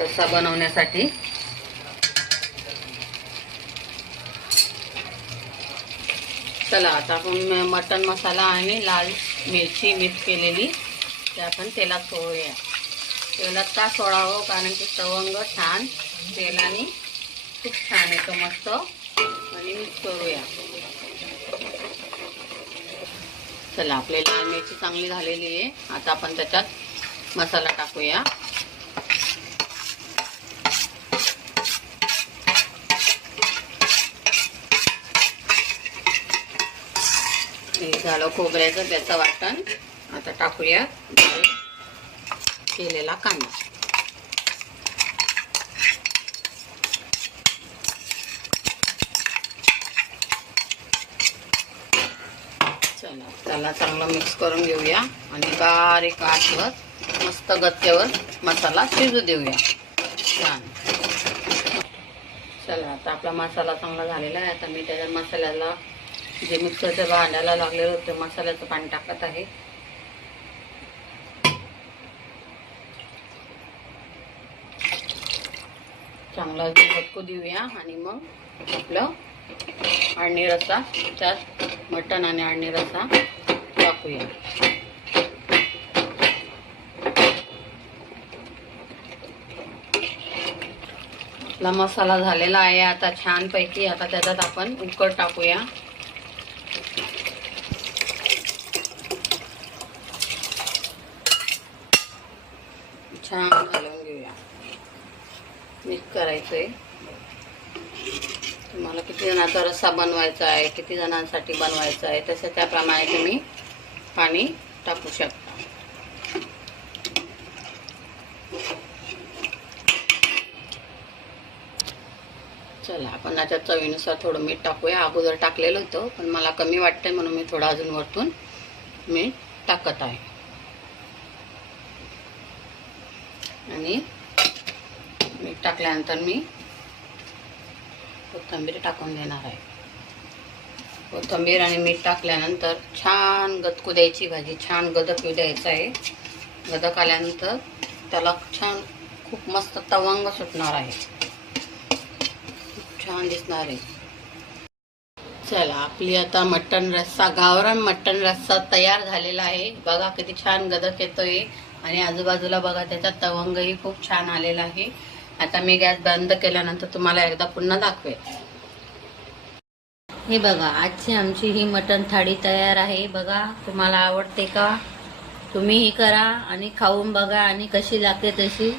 रस्सा बनवण्यासाठी. चला आता आपण मटण मसाला आणि लाल मिरची मिक्स केलेली ते आपण तेलात सोडूया. तेलात का सोडावं, कारण की तवंग छान तेलाने खूप छान येतो मस्त. आणि मिक्स करूया. चला आपली लाल मिरची चांगली झालेली आहे. आता आपण त्याच्यात मसाला टाकूया. हे झालं खोबऱ्याचं त्याचं वाटण. आता टाकूया केलेला कांदा. चला त्याला चांगलं मिक्स करून घेऊया आणि बारीक आचेवर मस्त गच्चेवर मसाला शिजू देऊया छान. चला आता आपला मसाला चांगला झालेला आहे. आता मी त्याच्या मसाल्याला जे मिक्सरच्या भांड्याला लागलेलं होतं मसाल्याचं पाणी टाकत आहे. चांगला झटकू देऊया आणि मग आपलं अळणी रस्सा त्यात मटण आणि अळणी रस्सा टाकूया. आपला मसाला झालेला आहे आता छानपैकी. आता त्याच्यात आपण उकड टाकूया. छान घालून घेऊया. मिक्स करायचंय. तुम्हाला किती जणांचा रस्सा बनवायचा आहे, किती जणांसाठी बनवायचा आहे, तसं त्याप्रमाणे तुम्ही पाणी टाकू शकता. चला आपण याच्यात चवीनुसार थोडं मीठ टाकूया. अगोदर टाकलेलं होतं पण मला कमी वाटतंय म्हणून मी थोडं अजून वरतून मीठ टाकत आहे. आणि मीठ टाकल्यानंतर मी कोथिंबीर टाकून देणार आहे. कोथिंबीर आणि मीठ टाकल्यानंतर छान गदकू द्यायची भाजी. छान गदक येऊ द्यायचं आहे. गदक आल्यानंतर त्याला छान खूप मस्त तवंग सुटणार आहे. खूप छान दिसणार आहे. चला आपली आता मटण रस्सा, गावरान मटण रस्सा तयार झालेला आहे. बघा किती छान गदक येतोय आणि आजूबाजूला बघा त्याचा तवंगही खूप छान आलेला आहे. आता मी गॅस बंद केल्यानंतर तुम्हाला एकदा पुन्हा दाखवेल. हे बघा आजची आमची ही मटण थाळी तयार आहे. बघा तुम्हाला आवडते का? तुम्हीही करा आणि खाऊन बघा आणि कशी लागते तशी